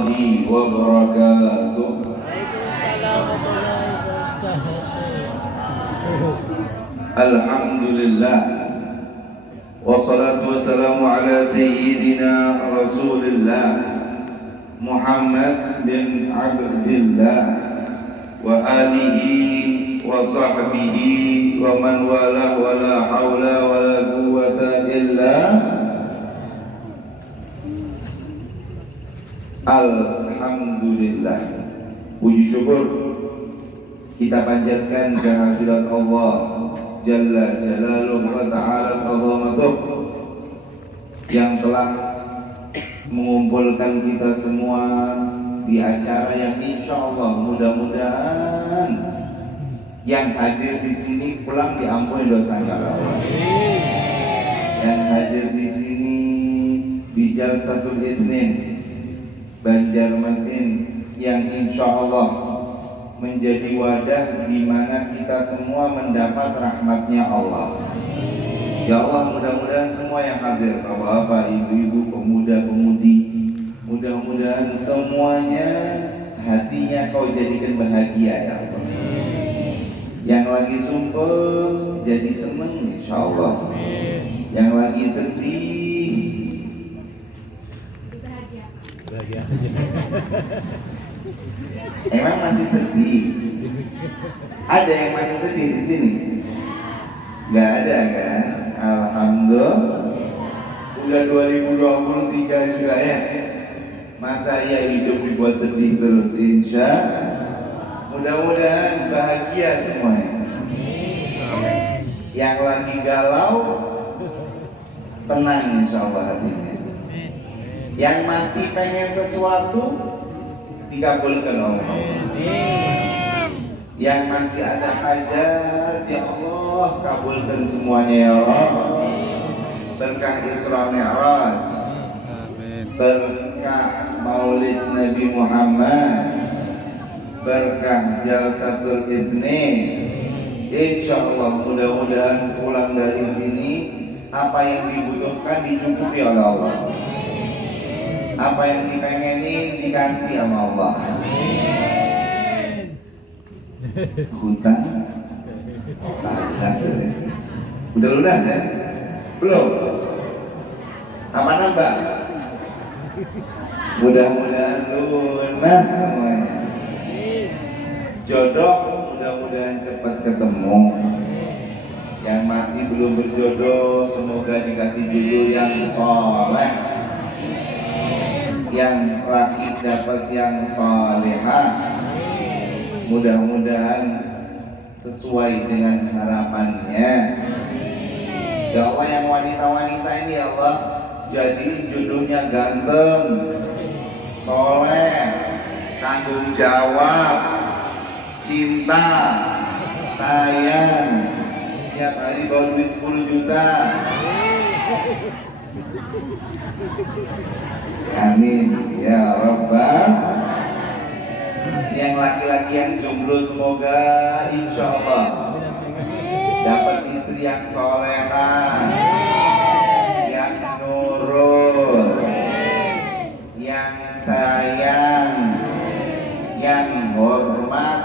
warahmatullahi wabarakatuh. Alhamdulillah, wassalatu wassalamu ala sayyidina Rasulillah Muhammad bin Abdillah wa alihi wa sahbihi wa man wala wala hawla wala quwwata illa. Alhamdulillah, puji syukur kita panjatkan kehadirat Allah Jalla Jalaluhu wa Ta'ala Azamatuh yang telah mengumpulkan kita semua di acara yang insya Allah mudah-mudahan yang hadir di sini pulang diampuni dosanya Allah. Yang hadir di sini di Jalsatul Itsnin Banjarmasin yang insya Allah menjadi wadah di mana kita semua mendapat rahmatnya Allah. Ya Allah, mudah-mudahan semua yang hadir, bapak-bapak, ibu-ibu, pemuda-pemudi, mudah-mudahan semuanya hatinya kau jadikan bahagia ya Allah. Yang lagi sumpah jadi seneng insya Allah. Yang lagi sedih bahagia. Emang masih sedih? Ada yang masih sedih di sini? Gak ada kan? Alhamdulillah. Udah 2023 juga ya. Masa ya hidup dibuat sedih terus? Insya mudah-mudahan bahagia semuanya. Yang lagi galau tenang insya Allah hatinya. Yang masih pengen sesuatu dikabulkan oleh Allah. Yang masih ada hajat, ya Allah kabulkan semuanya ya Allah. Berkah Isra Mi'raj, berkah Maulid Nabi Muhammad, berkah Jalsatul Itsnin. Insya Allah mudah-mudahan pulang dari sini apa yang dibutuhkan dicukupi oleh Allah. Apa yang dipengenin dikasih sama Allah. Hutang lunas ya? Udah lunas ya? Belum? Apa nambah? Mudah-mudahan lunas semuanya. Jodoh mudah-mudahan cepat ketemu. Yang masih belum berjodoh semoga dikasih jodoh yang soleh, yang rakib dapat yang salihah. Mudah-mudahan sesuai dengan harapannya. Ya Allah, yang wanita-wanita ini ya Allah jadi jodohnya ganteng, soleh, tanggung jawab, cinta, sayang, tiap hari bawa duit 10 juta. Amin ya Rabbal. Yang laki-laki yang jomblo semoga insya Allah dapat istri yang solehah, yang nurut, yang sayang, yang hormat,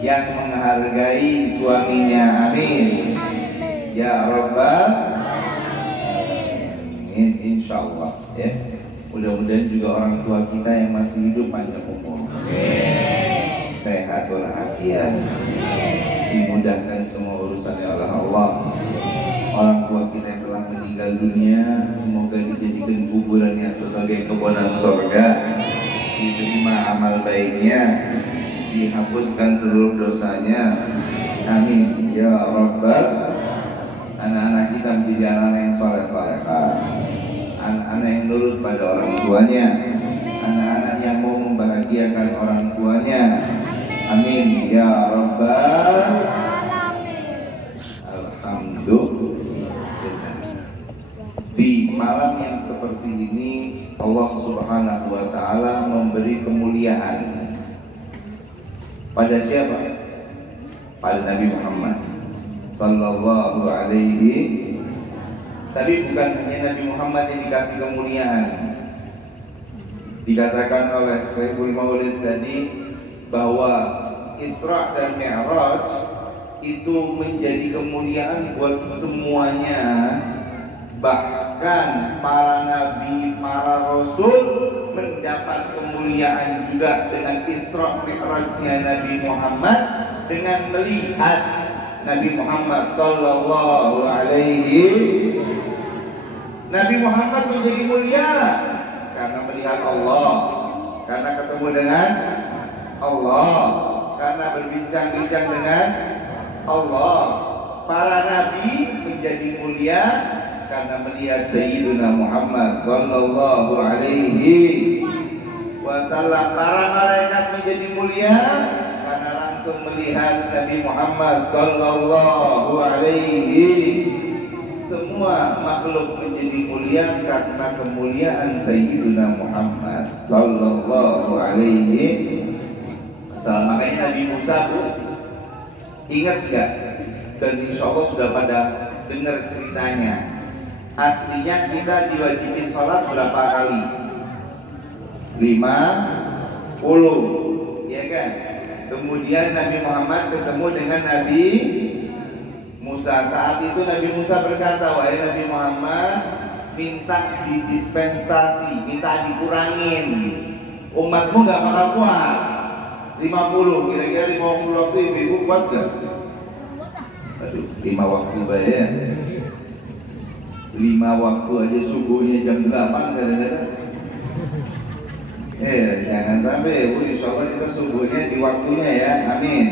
yang menghargai suaminya. Amin ya Rabbal. Insya Allah ya. Mudah-mudahan juga orang tua kita yang masih hidup panjang umur, sehat walafiat, dimudahkan semua urusannya oleh Allah. Orang tua kita yang telah meninggal dunia semoga dijadikan kuburannya sebagai kebonan surga, diterima amal baiknya, dihapuskan seluruh dosanya. Amin ya Rabbal. Anak-anak kita menjadi anak yang soleh-solehah, anak-anak yang nurut pada orang tuanya, anak-anak yang mau membahagiakan orang tuanya. Amin ya Rabbal. Alhamdulillah. Di malam yang seperti ini Allah Subhanahu wa Ta'ala memberi kemuliaan pada siapa? Pada Nabi Muhammad sallallahu alaihi. Tapi bukan hanya Nabi Muhammad yang dikasih kemuliaan, Dikatakan oleh Sayyidul Maulid tadi bahwa Isra dan Mi'raj itu menjadi kemuliaan buat semuanya. Bahkan para nabi, para rasul mendapat kemuliaan juga dengan Isra Mi'rajnya Nabi Muhammad, dengan melihat Nabi Muhammad sallallahu alaihi. Nabi Muhammad menjadi mulia karena melihat Allah, karena ketemu dengan Allah, karena berbincang-bincang dengan Allah. Para nabi menjadi mulia karena melihat Sayyiduna Muhammad sallallahu alaihi wasallam. Para malaikat menjadi mulia karena langsung melihat Nabi Muhammad sallallahu alaihi. Semua makhluk menjadi mulia karena kemuliaan Sayyiduna Muhammad sallallahu alaihi wasallam. Makanya Nabi Musa, Bu, ingat gak? Dan insya Allah sudah pada dengar ceritanya. Aslinya kita diwajibin sholat berapa kali? 50, ya kan? Kemudian Nabi Muhammad ketemu dengan Nabi Musa. Saat itu Nabi Musa berkata, wahai Nabi Muhammad, minta didispensasi, minta dikurangin. Umatmu gak bakal kuat. 50, kira-kira 50 waktu ibu-ibu kuat gak? Aduh, 5 waktu bayar. 5 waktu aja subuhnya jam 8 kadang-kadang. Jangan sampai Bu, insya Allah kita subuhnya di waktunya ya, amin.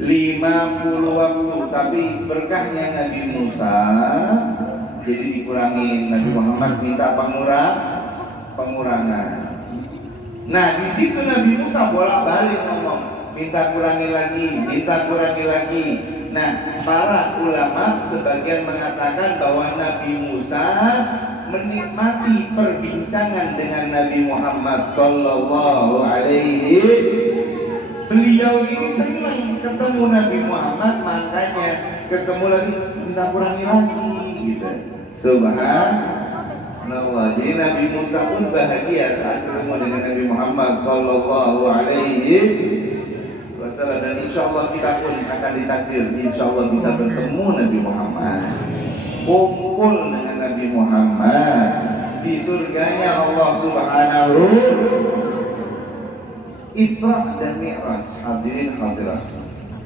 50 waktu, tapi berkahnya Nabi Musa jadi dikurangin. Nabi Muhammad minta pengurangan. Nah, di situ Nabi Musa bolak-balik ngomong, minta kurangi lagi, minta kurangi lagi. Nah, para ulama sebagian mengatakan bahwa Nabi Musa menikmati perbincangan dengan Nabi Muhammad sallallahu alaihi. Beliau ini senang ketemu Nabi Muhammad, makanya ketemu lagi minta kurangi lagi gitu. Subhanallah. Jadi Nabi Musa pun bahagia saat ketemu dengan Nabi Muhammad sallallahu alaihi wasallam. Dan insya Allah kita pun akan ditakdir, insya Allah bisa bertemu Nabi Muhammad, kumpul dengan Nabi Muhammad di surganya Allah Subhanahu. Isra dan Mi'raj, hadirin hadirat,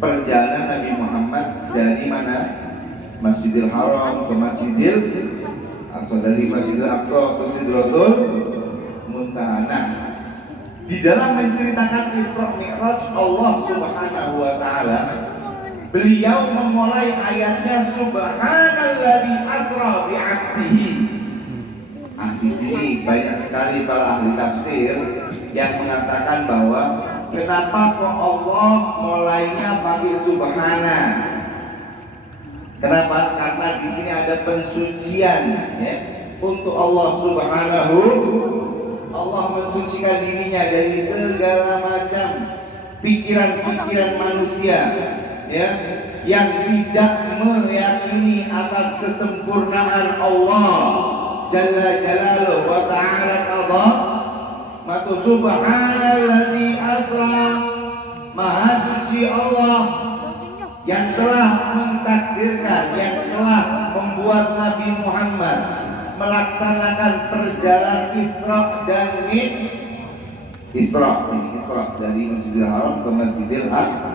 perjalanan Nabi Muhammad dari mana? Masjidil Haram ke Masjidil Aqsa, dari Masjidil Aqsa ke Sidratul Muntaha. Nah, di dalam menceritakan Isra Mi'raj Allah Subhanahu wa taala, beliau memulai ayatnya subhanalladzi asra bi'abdihi. Di sini banyak sekali para ahli tafsir yang mengatakan bahwa kenapa kok Allah mulainya pakai subhana? Kenapa? Karena di sini ada pensucian ya, untuk Allah Subhanahu. Allah mensucikan dirinya dari segala macam pikiran-pikiran manusia ya, yang tidak meyakini atas kesempurnaan Allah Jalla Jalaluhu wa ta'ala Allah. Maka subhanalladzi asra, maha suci Allah yang telah mentakdirkan, yang telah membuat Nabi Muhammad melaksanakan perjalanan Isra dan Isra dari Masjidil Haram ke Masjidil Aqsa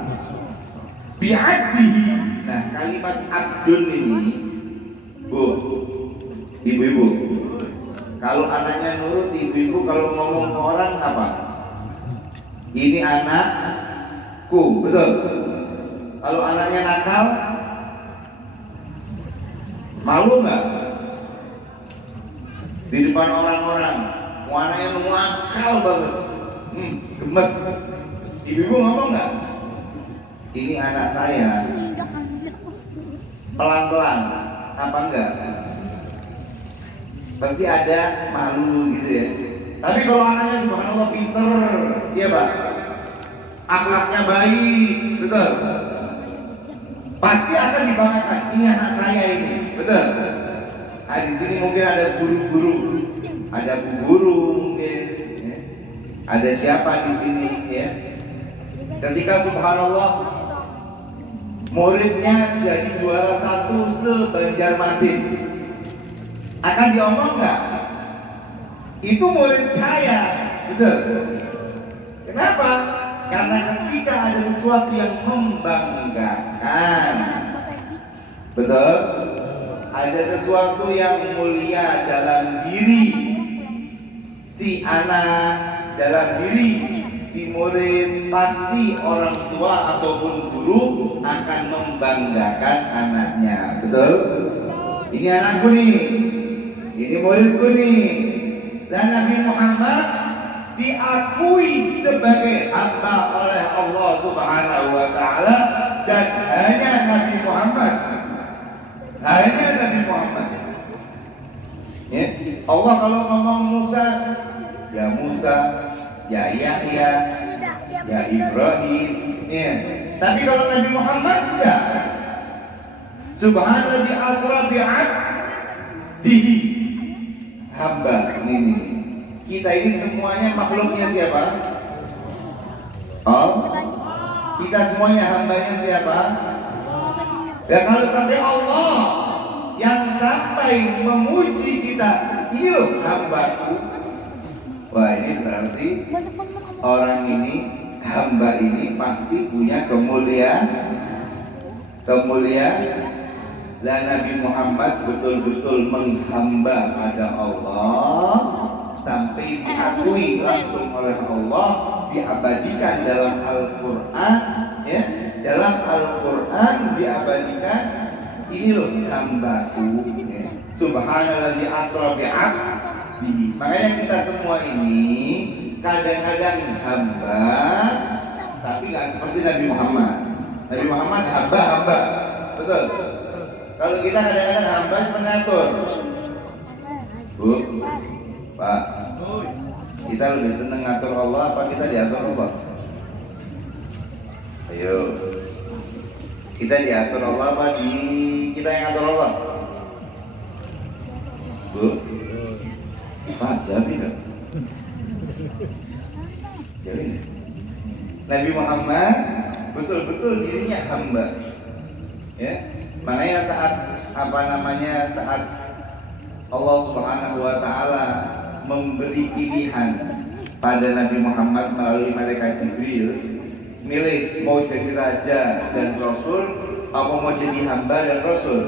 bi'abdihi. Nah, kalimat abdun ini, Bu, ibu-ibu, kalau anaknya nurut, ibu-ibu kalau ngomong ke orang apa? Ini anakku, betul? Kalau anaknya nakal, malu nggak? Di depan orang-orang, anaknya nakal banget, gemes. Ibu-ibu ngomong nggak? Ini anak saya, pelan-pelan, apa enggak? Pasti ada malu gitu ya. Tapi kalau anaknya subhanallah pinter, iya Pak, akhlaknya baik, betul, pasti akan dibanggakan. Ini anak saya ini, betul. Nah, di sini mungkin ada guru-guru ada bu guru mungkin, ya. Ada siapa di sini, ya? Ketika subhanallah muridnya jadi juara 1 se-Banjarmasin, akan diomong nggak? Itu murid saya, betul? Kenapa? Karena ketika ada sesuatu yang membanggakan, betul? Ada sesuatu yang mulia dalam diri si anak, dalam diri si murid, pasti orang tua ataupun guru akan membanggakan anaknya, betul? Ini anakku nih, ini muridku nih. Dan Nabi Muhammad diakui sebagai hamba oleh Allah Subhanahu wa Ta'ala, dan hanya Nabi Muhammad, hanya Nabi Muhammad, ya. Allah kalau ngomong Musa, ya Musa, ya Yahya, ya Ibrahim, ya. Tapi kalau Nabi Muhammad enggak. Subhanalladzi asra bi'abdihi, hamba ini. Kita ini semuanya makhluknya siapa? Oh, kita semuanya hambanya siapa? Dan kalau sampai Allah yang sampai memuji kita, ini loh hambaku. Wah, ini berarti orang ini, hamba ini pasti punya kemuliaan. Dan Nabi Muhammad betul-betul menghamba pada Allah sampai diakui langsung oleh Allah, diabadikan dalam Al-Quran, ya. Dalam Al-Quran diabadikan, ini loh hambaku, ya. Subhanalladzi asra bi'abdihi. Makanya kita semua ini kadang-kadang hamba, tapi nggak seperti Nabi Muhammad. Nabi Muhammad hamba, betul. Kalau kita kadang-kadang hamba mengatur. Bu, Pak, kita lebih senang ngatur Allah apa kita diatur Allah? Ayo, kita diatur Allah apa kita yang ngatur Allah? Bu, Pak, jamin nggak? Jamin. Nabi Muhammad betul-betul dirinya hamba, ya. Makanya saat saat Allah Subhanahu wa Ta'ala memberi pilihan pada Nabi Muhammad melalui malaikat Jibril, milih mau jadi raja dan rasul apa mau jadi hamba dan rasul.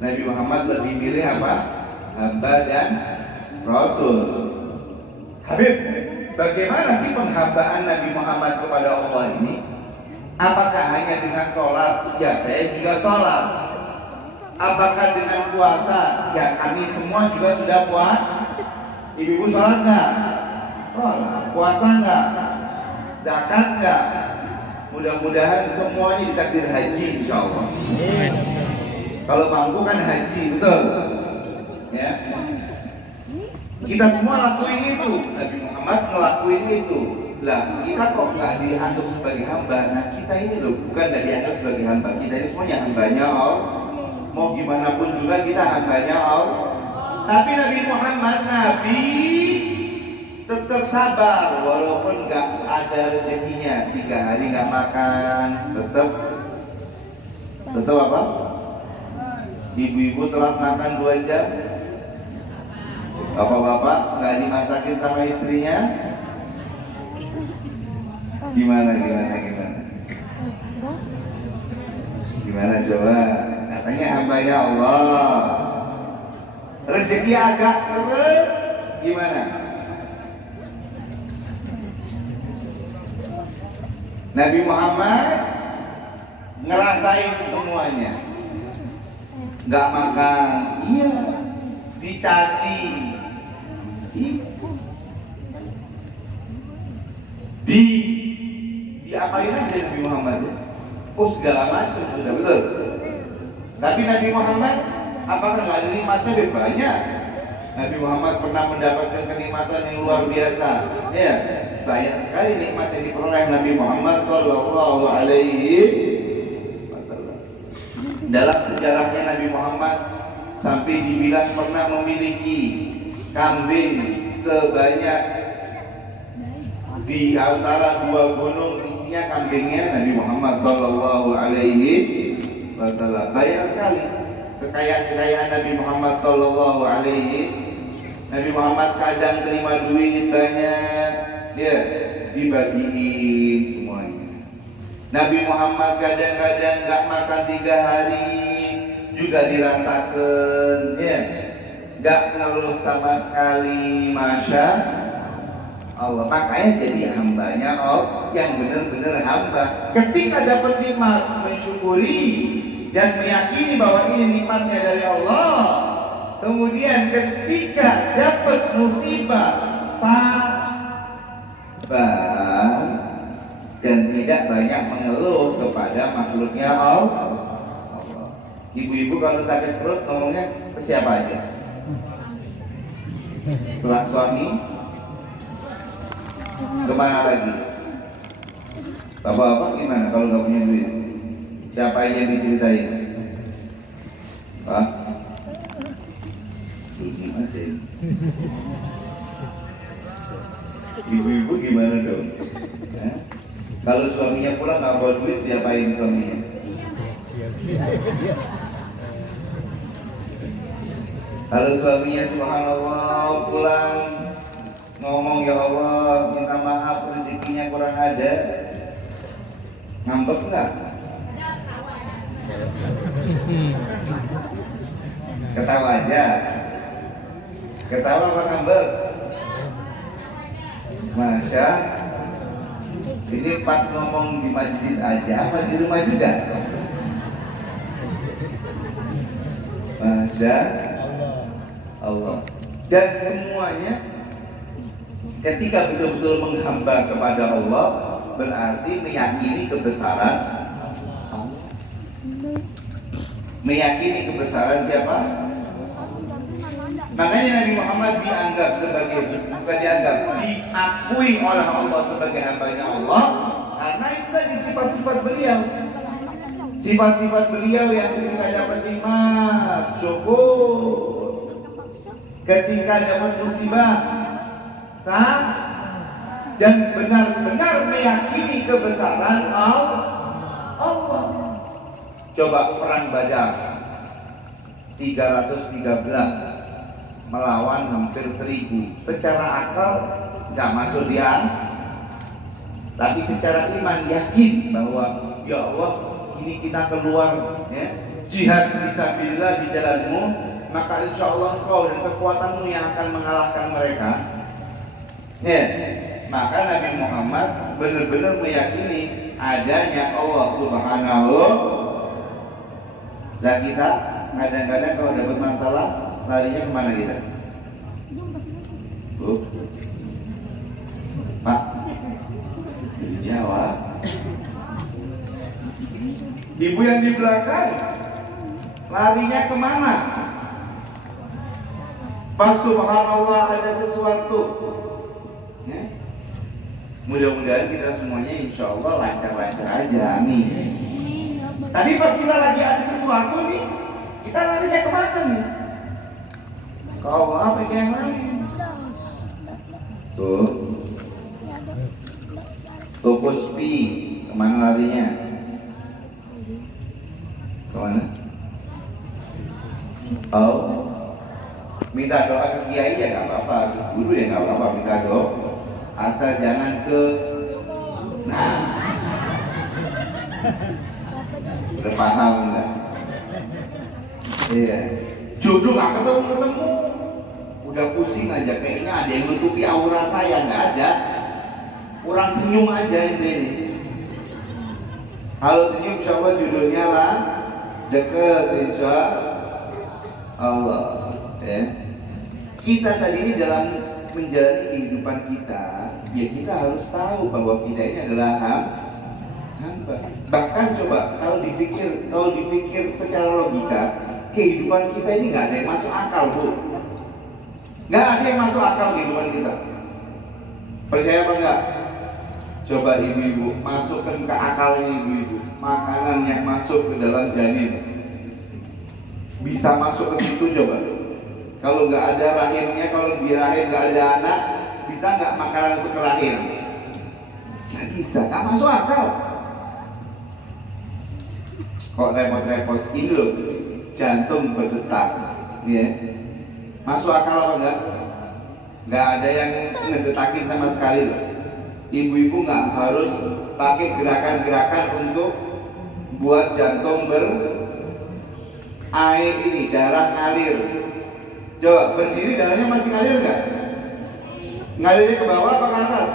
Nabi Muhammad lebih milih apa? Hamba dan rasul. Habib, bagaimana sih penghambaan Nabi Muhammad kepada Allah ini? Apakah hanya dengan sholat? Ya, saya juga sholat. Apakah dengan puasa? Ya, kami semua juga sudah puasa. Ibu-ibu sholat nggak? Sholat. Puasa nggak? Zakat nggak? Mudah-mudahan semuanya ditakdir haji, insya Allah. Kalau mampu kan haji, betul? Ya. Kita semua lakuin itu. Nabi Muhammad ngelakuin itu. Lah, kita kok nggak dianggap sebagai hamba? Nah, kita ini loh bukan nggak dianggap sebagai hamba. Kita ini semuanya hambanya Allah. Mau gimana pun juga kita hambanya Allah. Tapi Nabi Muhammad, Nabi tetap sabar walaupun nggak ada rezekinya. 3 hari nggak makan, tetap apa? Ibu-ibu telat makan 2 jam. Bapak-bapak nggak dimasakin sama istrinya. Gimana coba? Katanya hambanya Allah, rezeki agak seret, gimana? Nabi Muhammad ngerasain semuanya, nggak makan, iya, dicaci, diapain aja Nabi Muhammad ya? Oh, segala macam sudah, betul. Tapi Nabi Muhammad apakah nggak ada nikmatnya? Banyak. Nabi Muhammad pernah mendapatkan kenikmatan yang luar biasa, ya. Banyak sekali nikmat yang diperoleh Nabi Muhammad Sallallahu Alaihi Wasallam. Dalam sejarahnya Nabi Muhammad sampai dibilang pernah memiliki kambing sebanyak di antara dua gunung isinya kambingnya Nabi Muhammad Sallallahu Alaihi Wasallam. Banyak sekali kekayaan Nabi Muhammad Sallallahu Alaihi. Nabi Muhammad kadang terima duit banyak, dia dibagiin semuanya. Nabi Muhammad kadang-kadang nggak makan 3 hari juga dirasakan, ya, nggak ngeluh sama sekali, masya Allah. Makanya jadi hambanya Allah yang benar-benar hamba. Ketika dapat nikmat mensyukuri dan meyakini bahwa ini nikmatnya dari Allah. Kemudian ketika dapat musibah sabar dan tidak banyak mengeluh kepada makhluknya Allah. Ibu-ibu kalau sakit perut ngomongnya ke siapa aja? Setelah suami, kemana lagi? Bapak-bapak gimana kalau nggak punya duit? Siapa aja yang diceritain? Hah? Belum aja. Ibu-ibu gimana dong? Kalau suaminya pulang nggak bawa duit, diapain suaminya? Kalau suaminya subhanallah pulang ngomong, ya Allah minta maaf rezekinya kurang ada, ngambek nggak? Ketawa aja. Ketawa apa ngambek? Masya, ini pas ngomong di majelis aja apa di rumah juga? Masya Allah. Dan semuanya ketika betul-betul menghamba kepada Allah berarti meyakini kebesaran Allah. Meyakini kebesaran siapa? Makanya Nabi Muhammad dianggap sebagai, bukan dianggap, diakui oleh Allah sebagai hambanya Allah karena itu tadi sifat-sifat beliau. Sifat-sifat beliau yang ketika dapat nikmat syukur, ketika dapat musibah dan benar-benar meyakini kebesaran Allah. Coba perang Badar 313 melawan hampir 1000. Secara akal nggak masuk dia, tapi secara iman yakin bahwa ya Allah ini kita keluar, ya, jihad fisabilillah di jalanmu, maka insya Allah Engkau dan kekuatanmu yang akan mengalahkan mereka. Ya, maka Nabi Muhammad benar-benar meyakini adanya Allah Subhanahu. Lah kita kadang-kadang kalau dapat masalah larinya kemana kita? Bu, Pak, dijawab. Ibu yang di belakang larinya kemana? Pas subhanallah ada sesuatu, ya? Mudah-mudahan kita semuanya insya Allah lancar-lancar aja, amin. Tapi pas kita lagi ada sesuatu nih, kita larinya kemana nih? Ke Allah apa ke yang lain? Tuh, toko sepi, kemana larinya? Kemana? Oh, minta doa ke kiai ya nggak apa-apa, guru ya nggak apa-apa minta doa, asal jangan ke, nah, udah paham nggak? Iya, jodoh nggak ketemu, udah pusing aja, kayaknya ada yang menutupi aura saya, nggak ada, kurang senyum aja ini. Kalau senyum insya Allah jodohnya lah deket insya Allah, ya. Kita tadi ini dalam menjalani kehidupan kita, ya kita harus tahu bahwa kita ini adalah hamba. Bahkan coba kalau dipikir secara logika, kehidupan kita ini nggak ada yang masuk akal, Bu. Nggak ada yang masuk akal kehidupan kita. Percaya apa enggak? Coba ibu-ibu masukkan ke akalnya ibu-ibu, makanan yang masuk ke dalam janin bisa masuk ke situ coba. Kalau nggak ada rahimnya, kalau di rahim nggak ada anak, bisa nggak makanan itu ke rahim? Nggak bisa, nggak masuk akal. Kok repot-repot ini loh, jantung berdetak, ya. Masuk akal apa enggak? Nggak ada yang ngedetakin sama sekali loh. Ibu-ibu nggak harus pakai gerakan-gerakan untuk buat jantung air ini, darah ngalir. Coba berdiri, darahnya masih ngalir nggak? Ngalirnya ke bawah apa ke atas?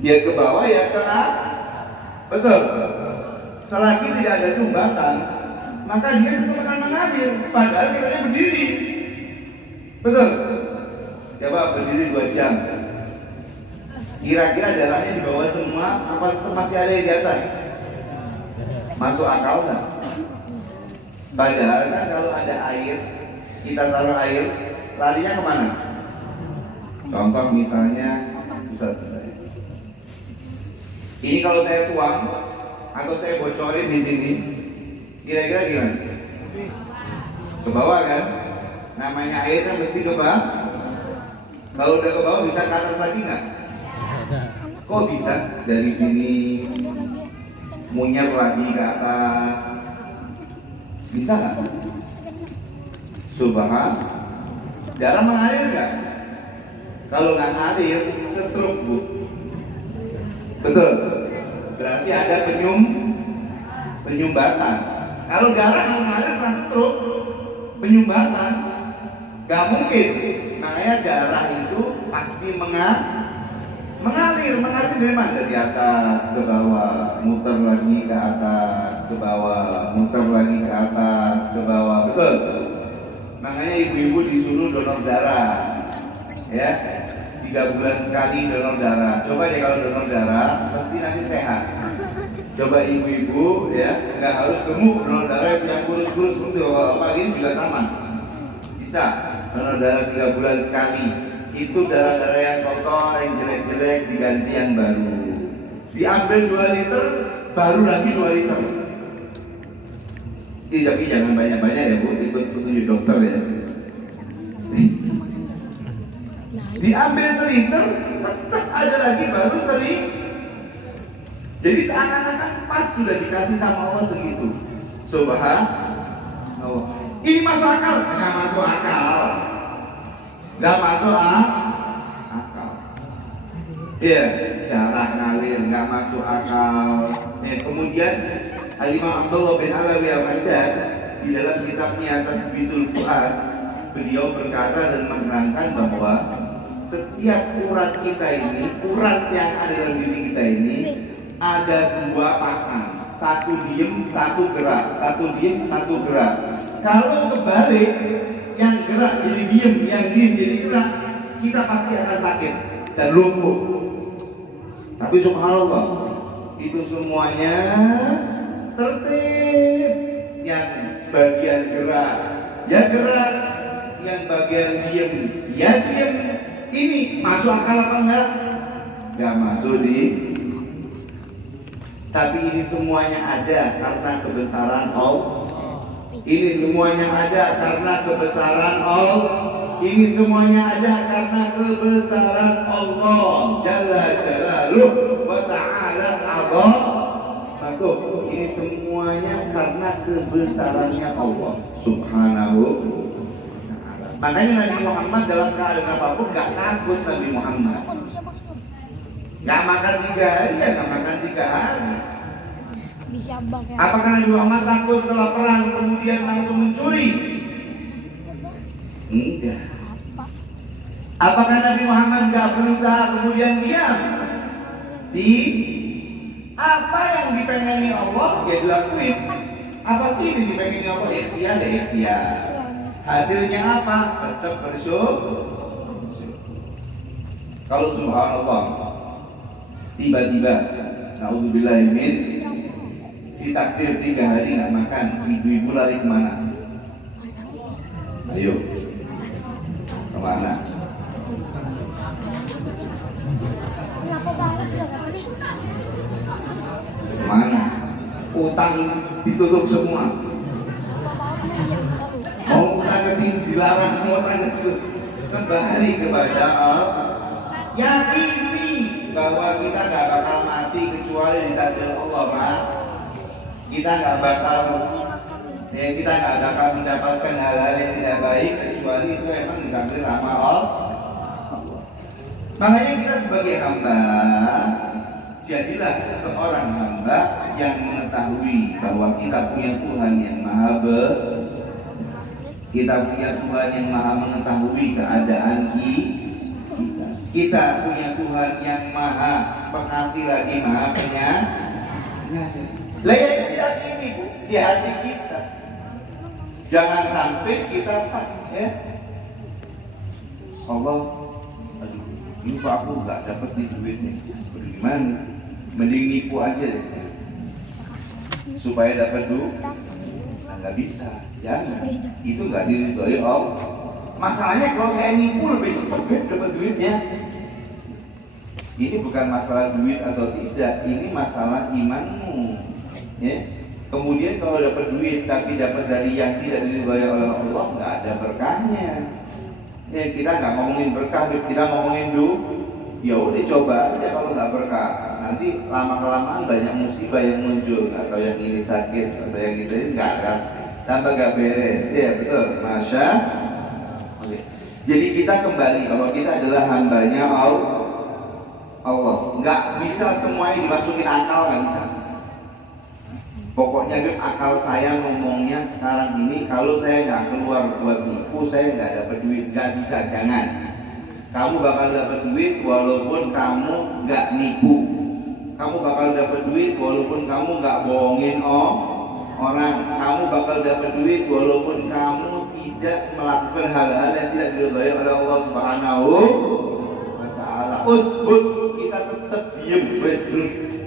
Ya ke bawah ya ke atas. Betul. Selagi tidak ada sumbatan, maka dia tetap akan mengalir. Padahal kita berdiri. Betul. Coba berdiri 2 jam. Kira-kira darahnya di bawah semua, apa tetap masih ada yang di atas? Masuk akal nggak? Padahal kan kalau ada air, kita taruh air, larinya kemana? Contoh misalnya, ini kalau saya tuang atau saya bocorin di sini, kira-kira gimana? Ke bawah kan? Namanya air kan mesti ke bawah. Kalau udah ke bawah bisa ke atas lagi nggak? Kok bisa dari sini munyer lagi ke atas? Bisa nggak? Subhan, darah mengalir nggak? Kalau nggak ngalir, stroke bu. Betul. Berarti ada penyumbatan. Kalau darah nggak mengalir, pas stroke, penyumbatan, nggak mungkin. Makanya darah itu pasti mengalir dari mana? Dari atas ke bawah, muter lagi ke atas, ke bawah, muter lagi ke atas, ke bawah. Betul. Makanya ibu-ibu disuruh donor darah, ya, 3 bulan sekali donor darah. Coba deh kalau donor darah, pasti nanti sehat. Coba ibu-ibu, ya, nggak harus gemuk, donor darah yang kurus-kurus seperti apa ini juga sama. Bisa donor darah 3 bulan sekali. Itu darah-darah yang kotor, yang jelek-jelek diganti yang baru. Diambil 2 liter, baru lagi 2 liter. Tapi jangan banyak-banyak ya bu, ikut petunjuk dokter ya. Diambil 1 liter, tetap ada lagi baru 1 liter. Jadi seakan-akan pas sudah dikasih sama Allah segitu. Subhanallah. Ini masuk akal? Nggak masuk akal. Nggak masuk akal. Iya, darah ngalir nggak masuk akal. Kemudian Al-Imam Abdullah bin Alawi Al-Haddad di dalam kitabnya Tasbitul Fuad, beliau berkata dan menerangkan bahwa setiap urat kita ini, urat yang ada dalam diri kita ini ada 2 pasang, 1 diem, 1 gerak, 1 diem, 1 gerak. Kalau kebalik, yang gerak jadi diem, yang diem jadi gerak, kita pasti akan sakit dan lumpuh. Tapi subhanallah, itu semuanya tertib. Yang bagian gerak, ya gerak. Yang bagian diem, ya diem. Ini masuk akal apa enggak? Enggak masuk di. Tapi ini semuanya ada karena kebesaran Allah. Ini semuanya ada karena kebesaran Allah. Ini semuanya ada karena kebesaran Allah Jalla Jalaluh wa ta'ala azam. Ini semuanya karena kebesarannya Allah Subhanahu wa ta'ala. Makanya Nabi Muhammad dalam keadaan apapun gak takut. Nabi Muhammad gak makan 3 hari, ya gak makan 3 hari. Apakah Nabi Muhammad takut kelaparan kemudian langsung mencuri? Enggak. Apakah Nabi Muhammad gak berusaha kemudian diam? Apa yang dipengeni Allah ya dilakuin. Apa sih yang dipengeni Allah? Ikhtiar ya ikhtiar. Hasilnya apa? Tetap bersyukur. Kalau subhanallah tiba-tiba naudzubillah min ditakdir 3 hari nggak makan, ibu-ibu lari kemana? Ayo kemana? Kemana? Utang ditutup semua. Mau utang ke sini dilarang rumah tangga sudah kembali kepada Allah. Yakini bahwa kita nggak bakal mati kecuali ditakdir Allah, Pak. Kita nggak bakal mendapatkan hal-hal yang tidak baik kecuali itu emang ditakdir sama Allah. Makanya kita sebagai hamba, jadilah seorang hamba yang mengetahui bahwa kita punya Tuhan yang maha besar. Kita punya Tuhan yang maha mengetahui keadaan kita. Kita punya Tuhan yang maha pengasih lagi maha penyayang. Lihat ini Bu, di hati kita. Jangan sampai kita Allah, aduh, ini kok aku nggak dapat nih duitnya. Bagaimana? Mending nipu aja deh, supaya dapat duit. Nggak bisa, jangan. Itu nggak diridhoi Allah. Masalahnya kalau saya nipu lebih cepat dapat duitnya. Ini bukan masalah duit atau tidak, ini masalah imanmu. Ya. Kemudian kalau dapat duit tapi dapat dari yang tidak diridhoi oleh Allah, nggak ada berkahnya. Ya, kita nggak ngomongin berkah, kita ngomongin duit. Ya udah coba aja kalau nggak berkah. Nanti lama-kelamaan banyak musibah yang muncul, atau yang ini sakit, atau yang itu nggak akan tambah gak beres. Ya betul, Masya. Oke. Jadi kita kembali bahwa kita adalah hambanya Allah. Nggak bisa semuanya dimasukin akal, nggak bisa. Pokoknya akal saya ngomongnya sekarang ini, kalau saya nggak keluar buat nipu, saya nggak dapat duit. Nggak bisa, jangan. Kamu bakal dapat duit walaupun kamu nggak nipu. Kamu bakal dapat duit walaupun kamu nggak bohongin orang. Kamu bakal dapat duit walaupun kamu tidak melakukan hal-hal yang tidak diridhoi oleh Allah Subhanahu wa Ta'ala. Kita tetap diam,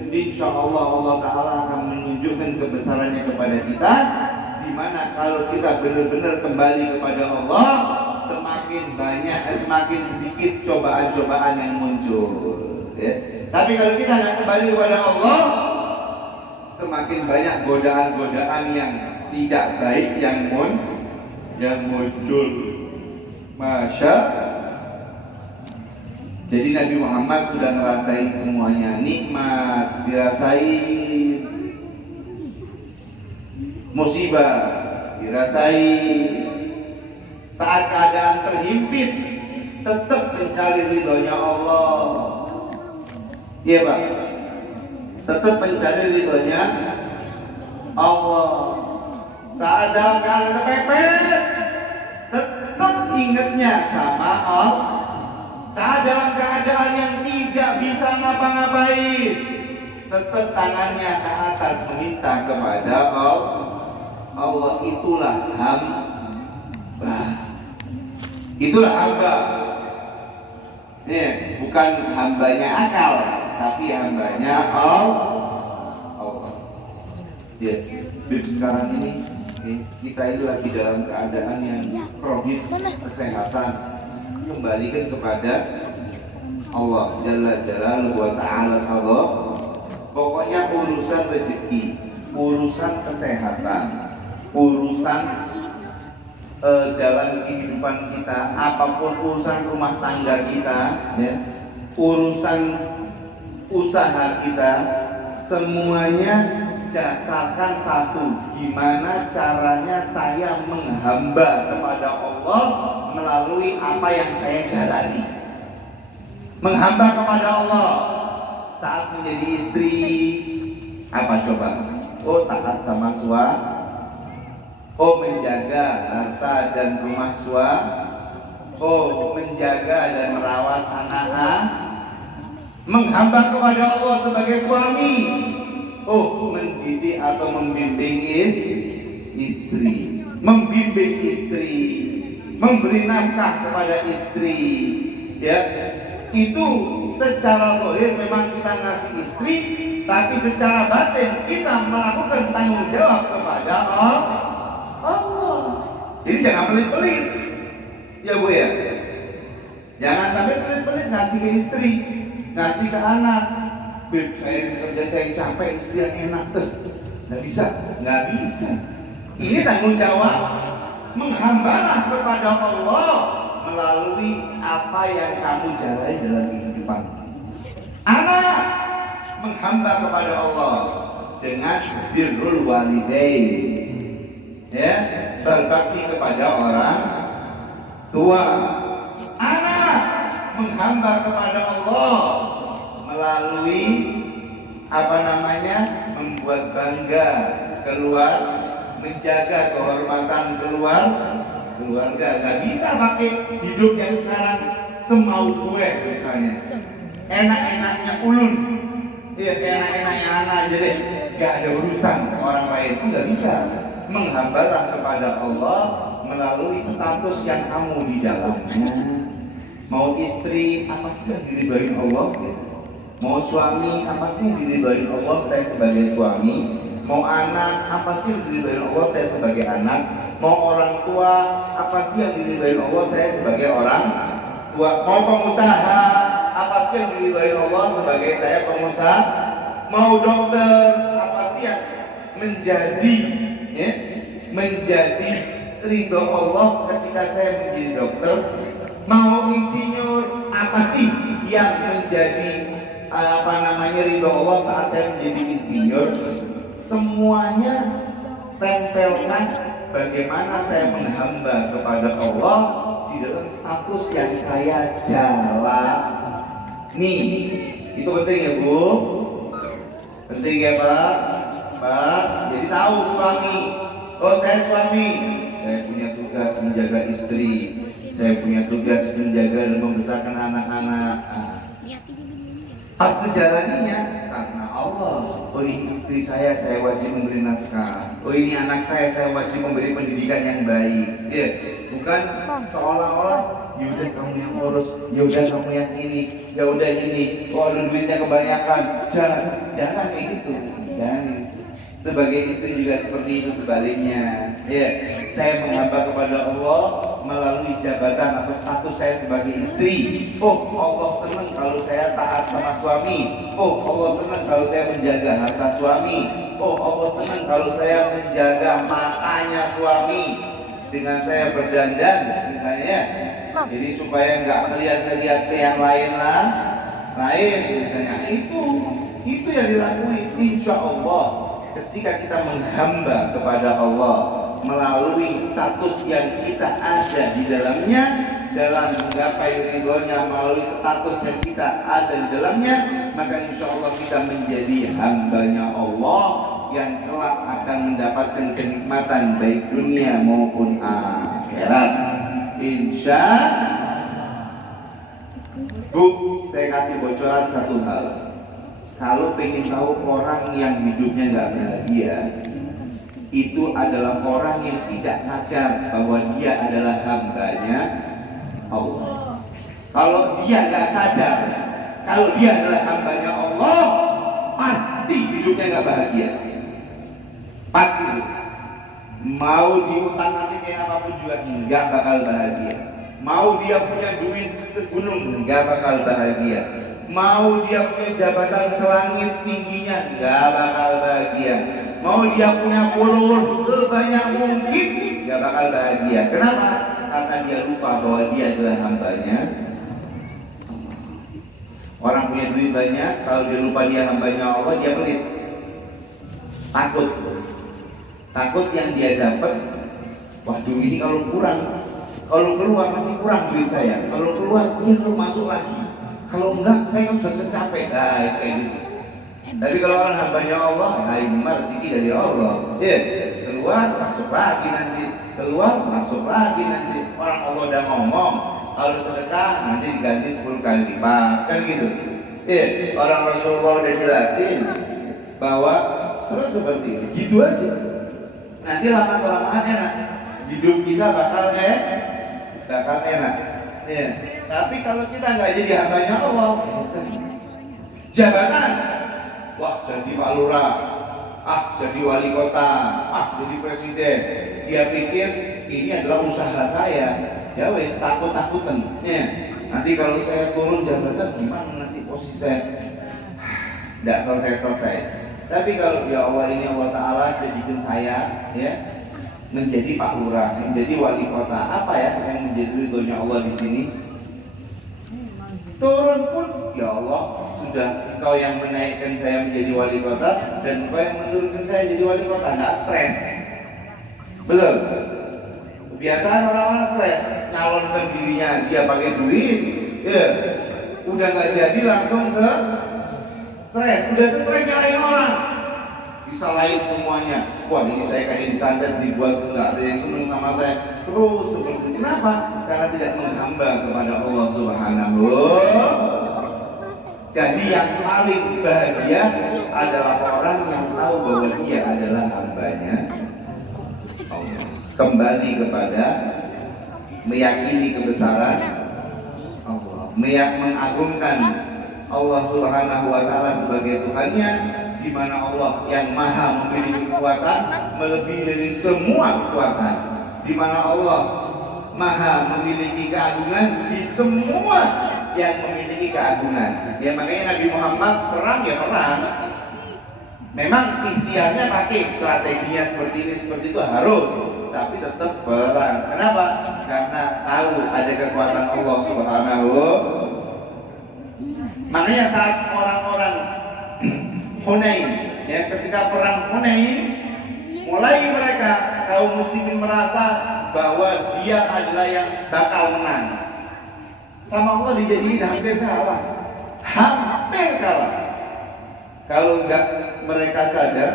insya Allah Allah Ta'ala akan menunjukkan kebesarannya kepada kita. Dimana kalau kita benar-benar kembali kepada Allah, semakin sedikit cobaan-cobaan yang muncul. Ya. Tapi kalau kita nggak kembali kepada Allah, semakin banyak godaan-godaan yang tidak baik yang muncul. Masya. Jadi Nabi Muhammad sudah ngerasain semuanya, nikmat, dirasain musibah, dirasain saat keadaan terhimpit, tetap mencari ridhonya Allah. Iya Pak, tetap mencari ridhonya Allah. Saat dalam keadaan kepepet, tetap ingatnya sama Allah. Saat dalam keadaan yang tidak bisa ngapa-ngapain, tetap tangannya ke atas meminta kepada Allah. Itulah hamba. Itulah hamba. Nih, bukan hambanya akal, tapi hambanya Allah. Ya, sekarang ini kita ini lagi dalam keadaan yang kronis kesehatan. Kembalikan kepada Allah Jalla Jalaluhu wa Ta'ala. Allah, pokoknya urusan rezeki, urusan kesehatan, urusan dalam kehidupan kita, apapun urusan rumah tangga kita, ya, urusan usaha kita, semuanya dasarkan satu, gimana caranya saya menghamba kepada Allah melalui apa yang saya jalani. Menghamba kepada Allah saat menjadi istri, apa coba? Oh, taat sama suami. Oh, menjaga harta dan rumah suami. Oh, menjaga dan merawat anak-anak. Menghamba kepada Allah sebagai suami. Oh, mendidik atau membimbing istri. Membimbing istri, memberi nafkah kepada istri. Ya, itu secara zahir memang kita ngasih istri, tapi secara batin kita melakukan tanggung jawab kepada Allah. Jadi jangan pelit-pelit, ya Bu ya. Jangan sampai pelit-pelit ngasih ke istri, ngasih ke anak. Beb, saya kerja saya capek, istri yang enak tuh. Nggak bisa. Ini tanggung jawab menghambalah kepada Allah melalui apa yang kamu jalani dalam kehidupan. Anak menghamba kepada Allah dengan birrul walidain, ya, berbakti kepada orang tua. Anak menghamba kepada Allah melalui membuat bangga keluar, menjaga kehormatan keluarga. Gak bisa pakai hidup yang sekarang semau gue misalnya, enak-enaknya ulun, ya enak-enaknya anak aja deh, gak ada urusan orang lain. Itu gak bisa. Menghambalah kepada Allah melalui status yang kamu di dalamnya. Mau istri, apa sih yang diridhoin Allah? Mau suami, apa sih yang diridhoin Allah? Saya sebagai suami. Mau anak, apa sih yang diridhoin Allah? Saya sebagai anak. Mau orang tua, apa sih yang diridhoin Allah? Saya sebagai orang tua. Mau pengusaha, apa sih yang diridhoin Allah? Sebagai saya pengusaha. Mau dokter, apa sih yang menjadi ridho Allah ketika saya menjadi dokter? Mau insinyur, apa sih yang menjadi ridho Allah saat saya menjadi insinyur? Semuanya tempelkan bagaimana saya menghamba kepada Allah di dalam status yang saya jalani. Itu penting ya Bu, penting ya Pak. Jadi tahu suami, oh saya suami, saya punya tugas menjaga istri, saya punya tugas menjaga dan membesarkan anak-anak. Pas menjalaninya karena Allah. Oh ini istri saya wajib memberi nafkah. Oh ini anak saya wajib memberi pendidikan yang baik. Ya, bukan seolah-olah yaudah kamu yang urus, yaudah kamu yang ini, yaudah ini. Oh ada duitnya kebanyakan. Jangan kayak gitu. Dan sebagai istri juga seperti itu sebaliknya. Ya, saya menghamba kepada Allah melalui jabatan atau status saya sebagai istri. Oh Allah senang kalau saya taat sama suami. Oh Allah senang kalau saya menjaga harta suami. Oh Allah senang kalau saya menjaga matanya suami dengan saya berdandan misalnya. Jadi supaya nggak ngeliat ke yang lain misalnya. Itu yang dilakukan. Insya Allah ketika kita menghamba kepada Allah melalui status yang kita ada di dalamnya, dalam menggapai ridhonya melalui status yang kita ada di dalamnya, maka insya Allah kita menjadi hambanya Allah yang kelak akan mendapatkan kenikmatan baik dunia maupun akhirat. Insya Bu, saya kasih bocoran satu hal. Kalau pengen tahu orang yang hidupnya nggak bahagia, itu adalah orang yang tidak sadar bahwa dia adalah hambanya Allah. Kalau dia nggak sadar, kalau dia adalah hambanya Allah, pasti hidupnya nggak bahagia. Pasti. Mau diutang nanti kayak apapun juga nggak bakal bahagia. Mau dia punya duit segunung nggak bakal bahagia. Mau dia punya jabatan selangit tingginya nggak bakal bahagia. Mau dia punya followers sebanyak mungkin nggak bakal bahagia. Kenapa? Karena dia lupa bahwa dia adalah hambanya. Orang punya duit banyak, kalau dia lupa dia hambanya Allah, dia pelit. Takut yang dia dapat. Waduh ini kalau keluar nanti kurang duit saya. Kalau keluar dia harus masuk lagi. Kalau enggak saya kan sudah capek guys kayak gitu. Tapi kalau orang hambanya Allah, ini mah rezeki dari Allah. Keluar masuk lagi nanti, keluar masuk lagi nanti. Orang Allah udah ngomong, kalau sedekah nanti diganti 10 kali lipat, kan gitu. Orang Rasulullah udah jelasin bahwa terus seperti itu, gitu aja. Nanti lama-kelamaan enak, hidup kita bakal enak. Tapi kalau kita nggak jadi hambanya Allah, jabatan, wah jadi Pak Lurah, jadi wali kota, jadi presiden. Dia pikir ini adalah usaha saya. Ya wes takut-takutan. Nanti kalau saya turun jabatan gimana nanti posisi saya? Nggak selesai. Tapi kalau ya Allah ini Allah Ta'ala jadikan saya, ya menjadi Pak Lurah, menjadi wali kota. Apa ya yang menjadi ridhonya Allah di sini? Turun pun, ya Allah, sudah Engkau yang menaikkan saya menjadi wali kota dan Engkau yang menurunkan saya jadi wali kota, nggak stres. Betul. Kebiasaan orang-orang stres, nyalonkan dirinya dia pakai duit, ya, udah nggak jadi langsung stres, udah stres nyalain orang, disalahin semuanya. Wah, ini saya kayak disantet, dibuat nggak ada yang seneng sama saya. Terus seperti itu. Kenapa? Karena tidak menghamba kepada Allah Subhanahu. Jadi yang paling bahagia adalah orang yang tahu bahwa dia adalah hambanya Allah. Kembali kepada meyakini kebesaran Allah, mengagungkan Allah Subhanahu wa Ta'ala sebagai Tuhannya, di mana Allah yang maha memiliki kekuatan melebihi dari semua kekuatan, di mana Allah maha memiliki keagungan di semua yang memiliki keagungan. Ya makanya Nabi Muhammad perang ya perang. Memang ikhtiarnya pakai strateginya seperti ini seperti itu harus, tapi tetap perang. Kenapa? Karena tahu ada kekuatan Allah Subhanahu. Makanya saat orang-orang Hunain, ya ketika perang Hunain, mulai mereka kaum muslimin merasa bahwa dia adalah yang bakal menang. Sama Allah dijadiin hampir kalah. Kalau enggak mereka sadar,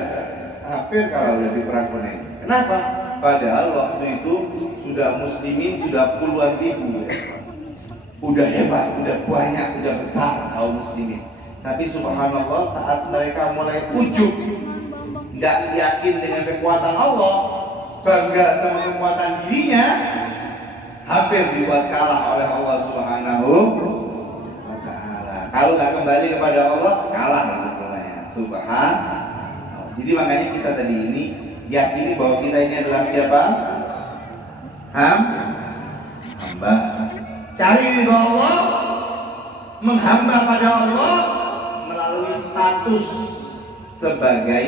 hampir kalah udah di perang Hunain. Kenapa? Padahal waktu itu sudah muslimin sudah puluhan ribu, ya. Udah hebat, udah banyak, udah besar kaum muslimin. Tapi subhanallah saat mereka mulai ujub, tidak yakin dengan kekuatan Allah, bangga sama kekuatan dirinya, hampir dibuat kalah oleh Allah Subhanahu wa Ta'ala. Kalau nggak kembali kepada Allah, kalah itu semuanya. Subhanallah. Jadi makanya kita tadi ini yakini bahwa kita ini adalah siapa? Hamba. Cari ridho Allah, menghamba pada Allah melalui status sebagai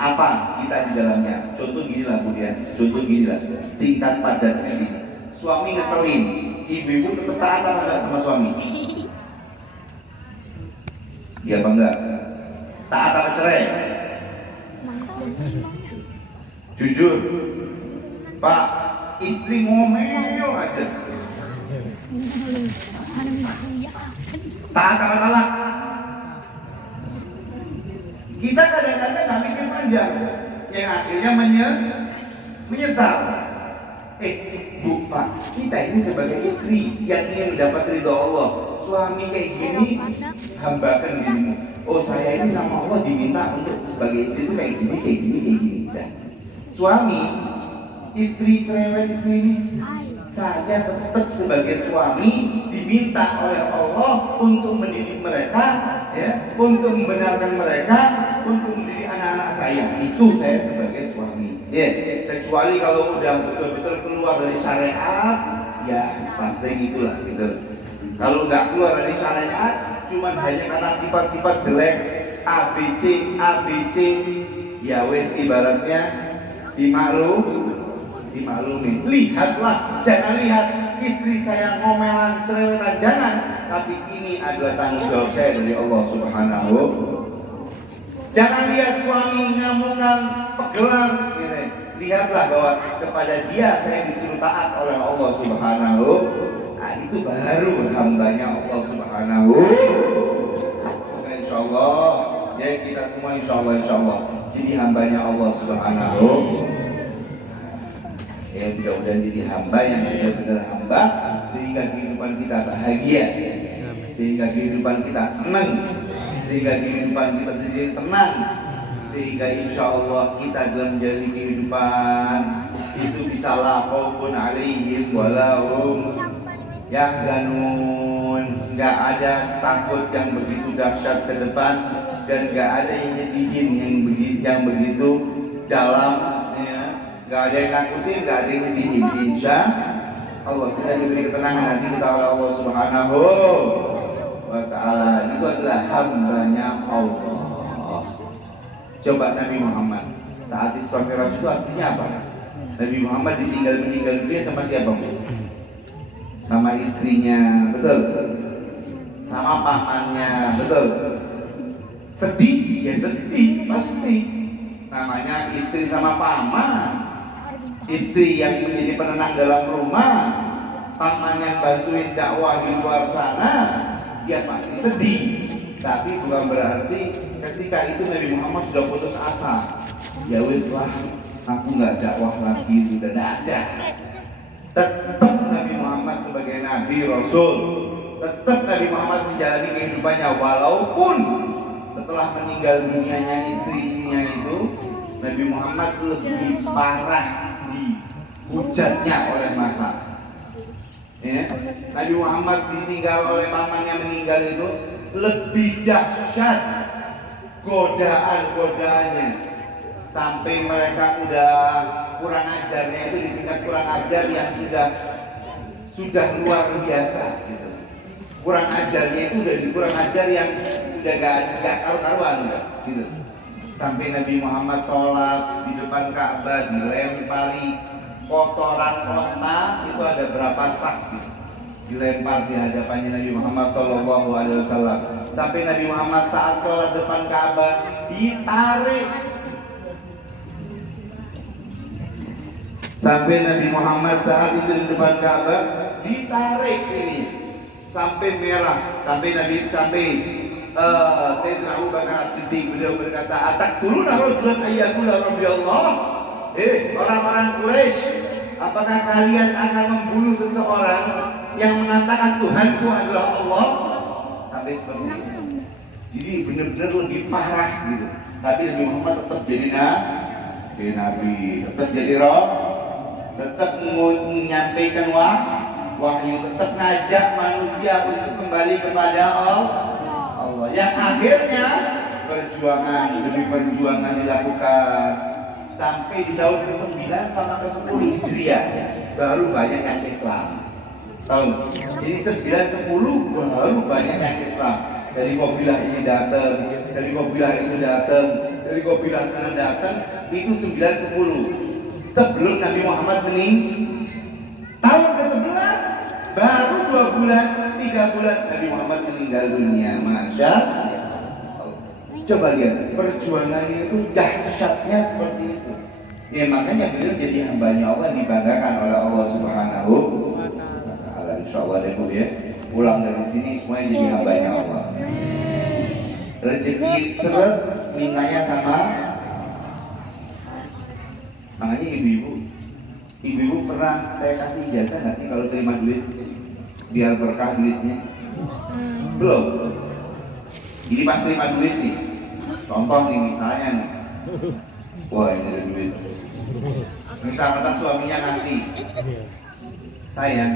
apa kita di dalamnya. Contoh gini lah Bu ya, contoh gini lah, singkat padatnya gini. Suami ngeselin, ibu-ibu tetap taat apa enggak sama suami? Iya apa enggak? Taat apa cerai? Jujur, Pak, istri ngomel aja. Taat apa talak? Kita kadang-kadang nggak mikir panjang, yang akhirnya menyesal. Bu, Pak, kita ini sebagai istri yang ingin mendapat ridho Allah, suami kayak gini, hambakan dirimu. Oh, saya ini sama Allah diminta untuk sebagai istri itu kayak gini. Dan suami, istri cerewet istri ini, saya tetap sebagai suami diminta oleh Allah untuk mendidik mereka, ya, untuk membenarkan mereka, untuk mendidik anak-anak saya. Itu saya sebagai suami. Ya, kecuali kalau udah betul-betul keluar dari syariat, ya pasti gitulah gitu. Kalau nggak keluar dari syariat, cuman hanya karena sifat-sifat jelek ABC, ya wes ibaratnya dimaklumi. Lihatlah, jangan lihat istri saya ngomelan, cerewetan, jangan. Tapi ini adalah tanggung jawab saya dari Allah Subhanahu. Jangan lihat suami ngamungan, pegelan, gitu. Lihatlah bahwa kepada dia saya disuruh taat oleh Allah Subhanahu. Nah, itu baru hambanya Allah Subhanahu. Maka insya Allah, ya kita semua insya Allah jadi hambanya Allah Subhanahu. Ya mudah-mudahan jadi hamba yang benar-benar hamba, sehingga kehidupan kita bahagia, sehingga kehidupan kita senang, sehingga kehidupan kita jadi tenang, sehingga insya Allah kita dalam menjalani kehidupan itu bisa la khaufun alaihim walahum yahzanun. Nggak ada takut yang begitu dahsyat ke depan, dan nggak ada yang nyedihin yang begitu dalam, ya. Nggak ada yang nakutin, nggak ada yang nyedihin. Insya Allah kita diberi ketenangan hati kita oleh Allah Subhanahu wa Ta'ala. Itu adalah hambanya Allah. Coba Nabi Muhammad saat Isra Mi'raj itu aslinya apa? Nabi Muhammad ditinggal meninggal dunia sama siapa? Sama istrinya, betul? Sama pamannya, betul? Sedih? Ya sedih, pasti. Namanya istri sama paman. Istri yang menjadi penenang dalam rumah, paman yang bantuin dakwah di luar sana, ya pasti sedih. Tapi bukan berarti ketika itu Nabi Muhammad sudah putus asa. Ya wis lah, aku nggak dakwah lagi, sudah tidak ada. Tetap Nabi Muhammad sebagai Nabi Rasul, tetap Nabi Muhammad menjalani kehidupannya walaupun setelah meninggal dunianya istrinya itu, Nabi Muhammad lebih parah dihujatnya oleh masa. Ya, Nabi Muhammad ditinggal oleh pamannya meninggal itu lebih dahsyat godaan-godaannya, sampai mereka udah kurang ajarnya itu di tingkat kurang ajar yang sudah luar biasa gitu. Kurang ajarnya itu udah di kurang ajar yang udah gak karu-karuan gitu. Sampai Nabi Muhammad sholat di depan Ka'bah dilempari kotoran kota itu ada berapa sak gitu, dilempar di hadapannya Nabi Muhammad SAW. Sampai Nabi Muhammad saat sholat depan Ka'bah ditarik. Sampai Nabi Muhammad saat itu di depan Ka'bah ditarik ini sampai merah. Sayyidina Abu Bakar As-Siddiq beliau berkata, "Ataqtuluna rajulan ayyaqula rabbi Allah?" Orang-orang Quraisy, apakah kalian akan membunuh seseorang yang mengatakan Tuhanku adalah Allah? Sampai seperti itu. Jadi benar-benar lebih parah gitu. Tapi Nabi Muhammad tetap jadi nabi, tetap jadi roh, tetap menyampaikan wahyu, tetap ngajak manusia untuk kembali kepada Allah. Yang akhirnya perjuangan demi perjuangan dilakukan sampai di tahun ke-9 sama ke-10 Hijriah baru banyak yang Islam. Jadi 9-10 baru banyak yang Islam. Dari kabilah ini datang, dari kabilah itu datang, dari kabilah sana datang, itu 9-10. Sebelum Nabi Muhammad meninggal, tahun ke-11 baru 2 bulan, 3 bulan Nabi Muhammad meninggal dunia. Masya Allah. Coba lihat perjuangannya itu dahsyatnya seperti itu. Ya makanya beliau jadi hambanya Allah, dibanggakan oleh Allah Subhanahu wa Ta'ala. Insyaallah deh Bu ya. Pulang dari sini semuanya jadi hambanya Allah. Rezeki seret mintanya sama. Makanya ibu-ibu pernah saya kasih ijazah nggak sih kalau terima duit biar berkah duitnya? Belum. Jadi pas terima duit nih, contoh nih misalnya nih, wah ini ada duit. Misalkan suaminya ngasih, sayang,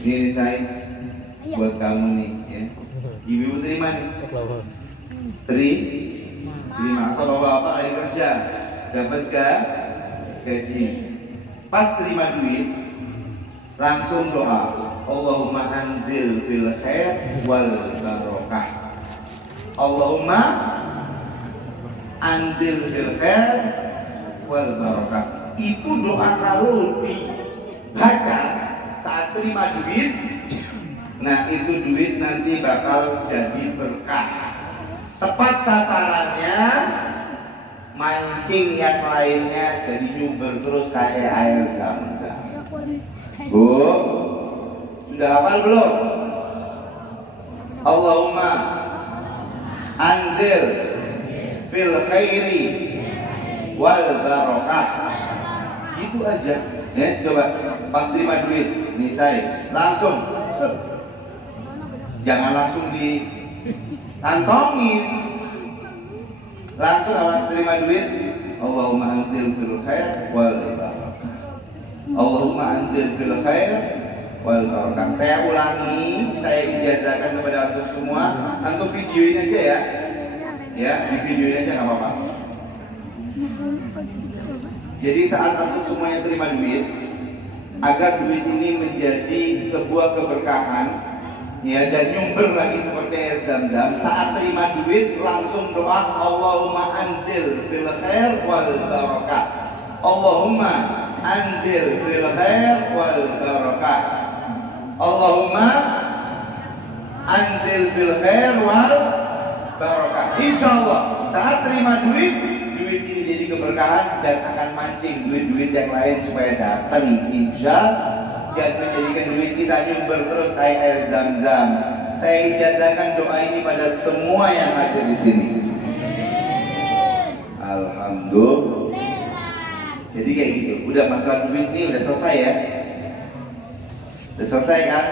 ini saya buat kamu nih, ya. Ibu terima nih, terima atau bapak lagi kerja, dapat gaji, pas terima duit, langsung doa. Allahumma anzil fil khair wal barokah. Allahumma anzil fil khair wal barokah. Itu doa kalau dibaca saat terima duit, nah itu duit nanti bakal jadi berkah. Tepat sasarannya, mancing yang lainnya jadi nyumber terus kayak air zam-zam. Bu, sudah hafal belum? Allahumma anzil fil khairi wal barokah. Itu aja. Ya, coba pas terima duit, nih saya langsung. Jangan langsung dikantongin. Langsung awak terima duit. Allahumma anzil fil khair wal barokah. Allahumma anzil fil khair wal barokah. Saya ulangi, saya ijazahkan kepada antum semua. Antum videoin aja ya. Ya, di videoin aja nggak apa-apa. Jadi saat antum semuanya terima duit, agar duit ini menjadi sebuah keberkahan, ya, dan nyumber lagi seperti air Zam-Zam. Saat terima duit langsung doa, Allahumma anzil fil khair wal barakah, Allahumma anzil fil khair wal barakah, Allahumma anzil fil khair wal barakah. Insyaallah saat terima duit ini jadi keberkahan dan akan mancing duit-duit yang lain supaya datang, insya, dan menjadikan duit kita nyumber terus air Zam-Zam. Saya ijazahkan doa ini pada semua yang ada di sini. Alhamdulillah. Jadi kayak gitu. Udah masalah duit ini udah selesai ya. Udah selesai kan?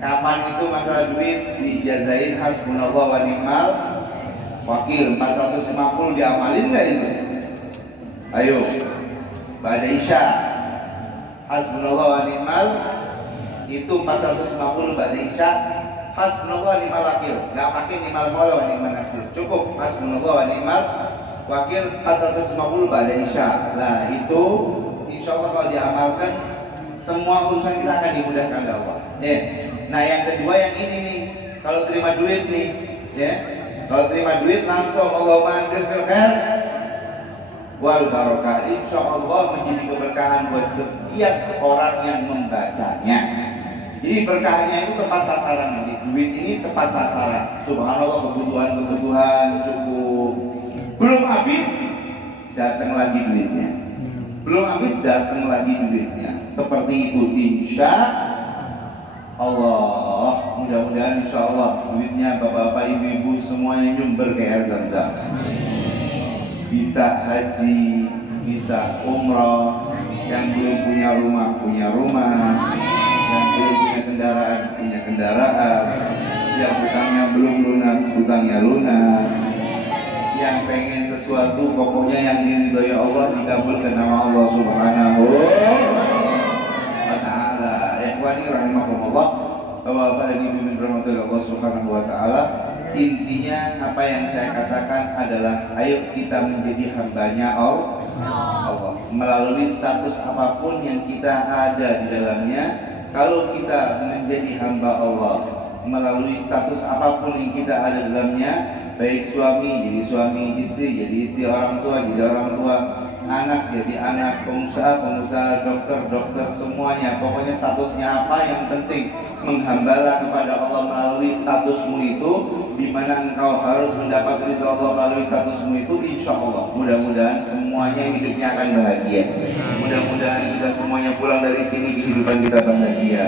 Kapan itu masalah duit diijazahin hasbunallah wa ni'mal wakil 450 diamalin nggak itu? Ayo, pada Isya hasbunallah wa ni'mal itu 450 pada Isya hasbunallah wa ni'mal wakil, nggak pakai ni'mal maula wa ni'mal nasir, cukup hasbunallah wa ni'mal wakil 450 pada Isya. Nah itu insya Allah kalau diamalkan semua urusan kita akan dimudahkan oleh Allah. Nah yang kedua yang ini nih, kalau terima duit nih, ya. Kalau terima duit langsung Allahumma anzil fil khair wal barakah. Insya Allah menjadi keberkahan buat setiap orang yang membacanya. Jadi berkahnya itu tepat sasaran nanti. Duit ini tepat sasaran. Subhanallah, kebutuhan cukup. Belum habis datang lagi duitnya. Belum habis datang lagi duitnya. Seperti itu insya Allah, mudah-mudahan insya Allah duitnya bapak-bapak, ibu-ibu semuanya nyumber ke air Zam-Zam. Bisa haji, bisa umroh, yang belum punya rumah, yang belum punya kendaraan, yang hutangnya belum lunas, hutangnya lunas, yang pengen sesuatu pokoknya yang diridhoi Allah dikabulkan nama Allah Subhanahu wa ta'ala. Ikhwani rahimakumullah, Bapak-bapak dan Ibu rahmati Allah Subhanahu wa ta'ala, intinya apa yang saya katakan adalah ayo kita menjadi hambanya Allah melalui status apapun yang kita ada di dalamnya. Kalau kita menjadi hamba Allah melalui status apapun yang kita ada di dalamnya, baik suami jadi suami, istri jadi istri, orang tua jadi orang tua, anak jadi anak, pengusaha, dokter, semuanya. Pokoknya statusnya apa, yang penting menghambalah kepada Allah melalui statusmu itu, di mana engkau harus mendapat ridha Allah melalui statusmu itu. Insya Allah mudah-mudahan semuanya hidupnya akan bahagia. Mudah-mudahan kita semuanya pulang dari sini kehidupan kita bahagia.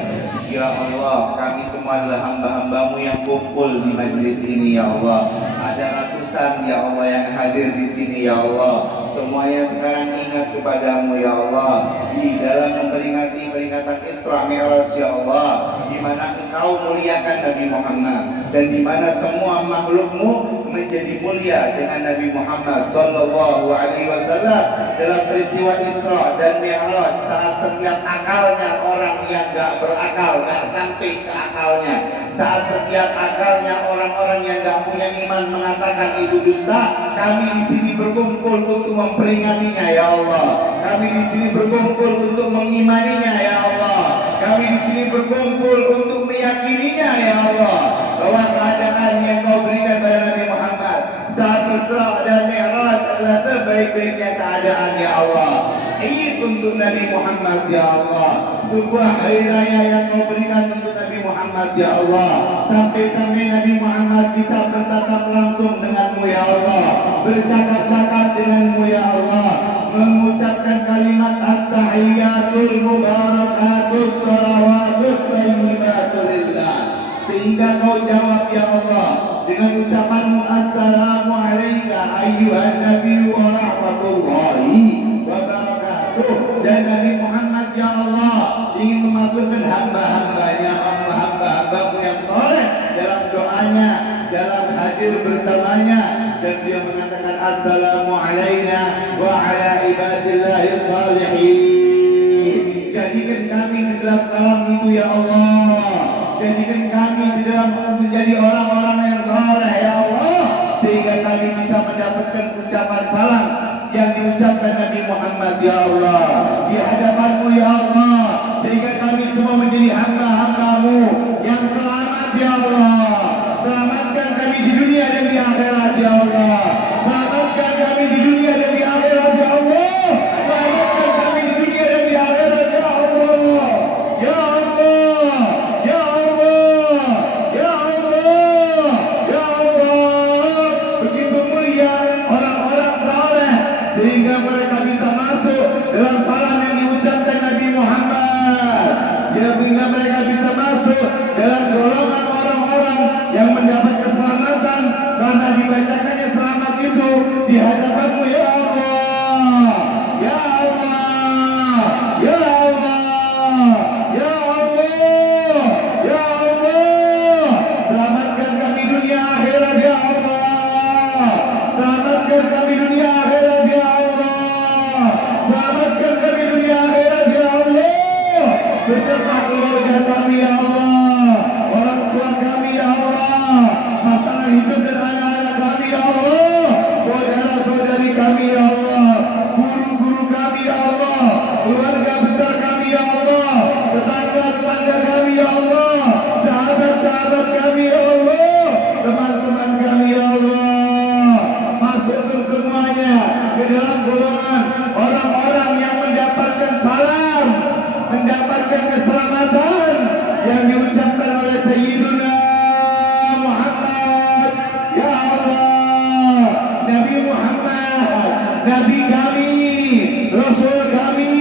Ya Allah, kami semua adalah hamba-hambamu yang kumpul di majelis ini ya Allah. Ada ratusan ya Allah yang hadir di sini ya Allah. Semuanya sekarang ingat kepadamu ya Allah, di dalam memperingati peringatan Isra Mi'raj ya Allah, di mana engkau muliakan Nabi Muhammad dan di mana semua makhlukmu menjadi mulia dengan Nabi Muhammad sallallahu alaihi wasallam dalam peristiwa Isra dan Mi'raj, saat setiap akalnya orang yang gak berakal gak sampai ke akalnya, saat setiap akalnya orang-orang yang gak punya iman mengatakan itu dusta, kami di sini berkumpul untuk memperingatinya ya Allah. Kami di sini berkumpul untuk mengimaninya ya Allah. Kami di sini berkumpul untuk meyakininya ya Allah, bahwa keadaan yang kau berikan pada Nabi Muhammad saat Isra dan Mi'raj adalah sebaik-baiknya keadaan ya Allah. Ini untuk Nabi Muhammad ya Allah, sebuah hari raya yang kau berikan untuk Nabi Muhammad ya Allah, sampai-sampai Nabi Muhammad bisa bertatap langsung denganmu ya Allah, bercakap-cakap denganmu ya Allah, mengucapkan kalimat at-tahiyyatul mubarakatus salawatus thayyibatulillah, sehingga kau jawab ya Allah dengan ucapanmu assalamu alayka ayyuhan nabiyyu wa rahmatullahi wa barakatuh. Dan Nabi Muhammad ya Allah ingin memasukkan hamba-hambanya, hamba-hambamu yang soleh dalam doanya, dalam hadir bersamanya, dan dia mengatakan assalamu alayna wa ala ibadillahi salihin. Jadikan kami di dalam salam itu ya Allah, jadikan kami di dalam menjadi orang-orang yang soleh ya Allah, sehingga kami bisa mendapatkan ucapan salam yang diucapkan Nabi Muhammad ya Allah di hadapanmu ya Allah, sehingga kami semua menjadi hamba-hambamu yang selamat mereka bisa masuk dalam golongan orang-orang yang mendapat keselamatan karena dibacakannya selamat itu di hadapanmu ya Allah, ya Allah, ya Allah, ya Allah, ya Allah. Selamatkan kami dunia akhirat ya Allah, selamatkan kami dunia akhirat ya Allah, selamatkan kami dunia akhirat ya Allah, beserta keluarga kami ya Allah, orang tua kami ya Allah, masalah hidup dan anak-anak kami ya Allah, saudara-saudari kami ya Allah, guru-guru kami ya Allah, keluarga besar kami ya Allah, tetangga-tetangga kami ya Allah, sahabat-sahabat kami ya Allah, teman-teman kami ya Allah. Masukkan semuanya ke dalam golongan orang-orang yang mendapatkan salam, mendapatkan keselamatan yang diucapkan oleh Sayyiduna Muhammad ya Allah, Nabi Muhammad, Nabi kami, Rasul kami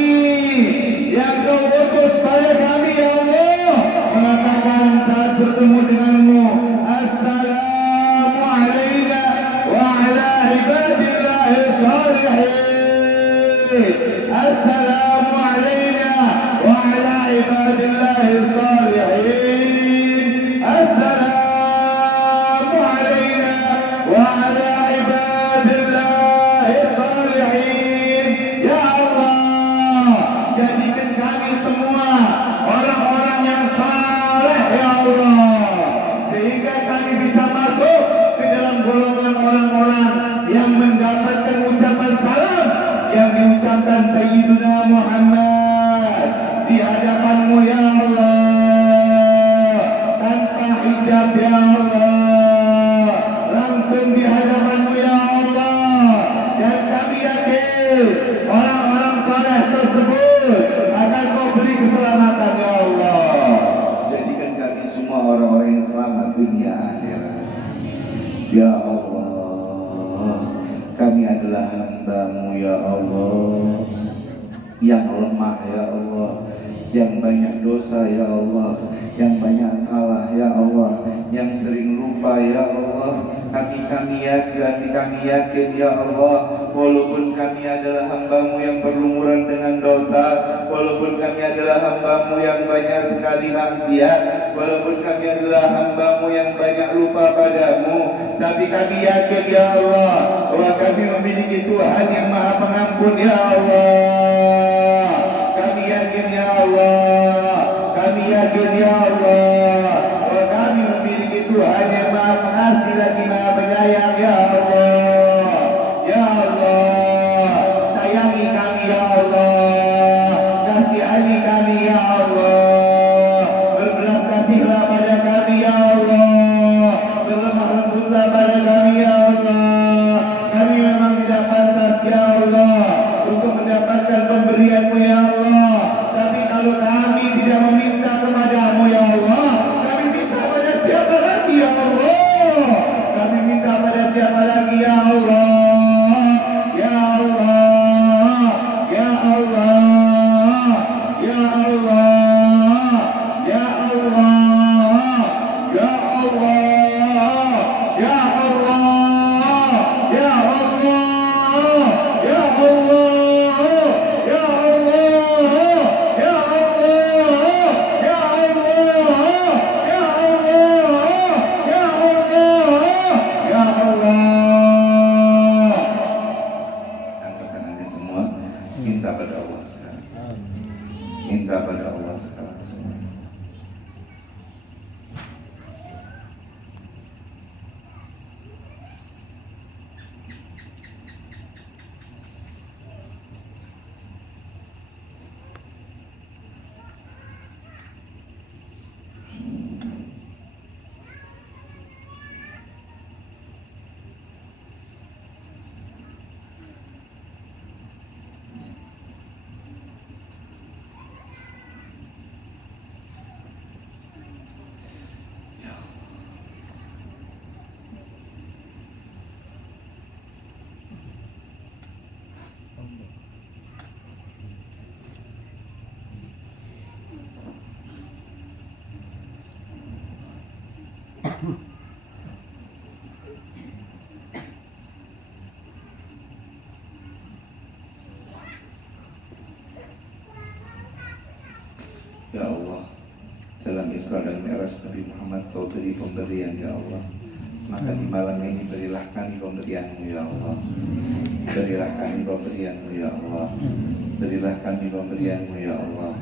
yang kau utus pada kami ya Allah, mengatakan saat bertemu denganmu, Assalamu alayna wa ala ibadillahi salihin, Assalamu alayna wa ala ibadillahi salihin, Assalamu alayna wa ala ibadillahi salihin ya Allah. Jadikan kami semua orang-orang yang saleh ya Allah, sehingga kami bisa masuk ke dalam golongan orang-orang yang mendapatkan ucapan salam yang diucapkan Sayyiduna Muhammad di hadapanmu ya Allah, tanpa hijab ya Allah, langsung di hadapanmu ya Allah. Dan kami yakin orang-orang saleh tersebut akan kau beri keselamatan ya Allah. Jadikan kami semua orang-orang yang selamat dunia akhirat. Ya Allah, kami adalah hamba-Mu ya Allah, yang lemah ya Allah, yang banyak dosa ya Allah, yang banyak salah ya Allah, yang sering lupa ya Allah. Kami yakin ya Allah, walaupun kami adalah hamba-Mu yang berlumuran dengan dosa, walaupun kami adalah hamba-Mu yang banyak sekali maksiat, walaupun kami adalah hamba-Mu yang banyak lupa padamu, tapi kami yakin ya Allah bahwa kami memiliki Tuhan yang Maha Pengampun ya Allah. Kami yakin ya Allah, kami yakin ya Allah bahwa kami memiliki Tuhan yang Maha Pengasih lagi Maha Penyayang ya Allah. Ya Allah, sayangi kami ya Allah, kasihani kami ya Allah, berbelas kasihlah pada kami ya Allah, berlemah lembutlah pada kami ya Allah. Kami memang tidak pantas ya Allah untuk mendapatkan pemberian-Mu ya Allah, tapi kalau kami tidak meminta kepadamu ya Allah, kami minta pada siapa lagi ya Allah? Ya Allah, dalam Isra dan Mi'raj Nabi Muhammad Kau beri pemberian ya Allah. Maka di malam ini berilah kami pemberian-Mu ya Allah. Berilah kami pemberian-Mu ya Allah. Berilah kami pemberian-Mu ya Allah.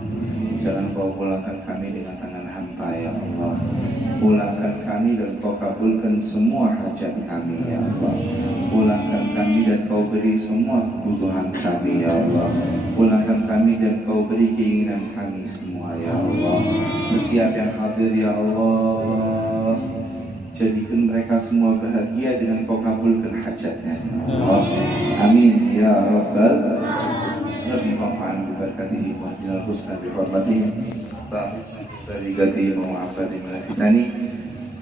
Jangan Kau pulangkan kami dengan tangan hampa ya Allah. Pulangkan kami dan Kau kabulkan semua hajat kami ya Allah. Pulangkan kami dan Kau beri semua kebutuhan kami ya Allah. Pulangkan kami dan Kau beri keinginan kami semua ya Allah. Setiap yang hadir ya Allah, jadikan mereka semua bahagia dengan Kau kabulkan hajatnya ya Allah. Amin ya Rabbal Alamin. Rafa'an bibarakatihi wa dinal husna bihormatihi Barikatihi wa ma'afati minafitani.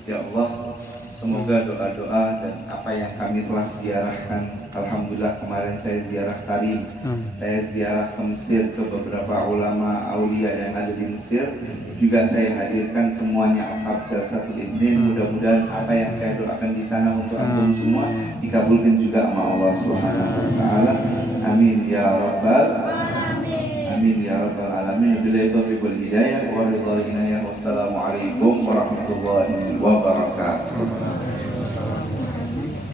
Ya Allah, semoga doa-doa dan apa yang kami telah ziarahkan, alhamdulillah kemarin saya ziarah Tarim, saya ziarah ke Mesir, ke beberapa ulama aulia yang ada di Mesir, juga saya hadirkan semuanya ashab jalsatul idnin. Mudah-mudahan apa yang saya doakan di sana untuk antum semua dikabulkan juga sama Allah Subhanahu wa taala. Amin ya rabbal amin ya rabbal alamin. Billahi taufiq wal hidayah wa ridha. Wassalamualaikum warahmatullahi wabarakatuh.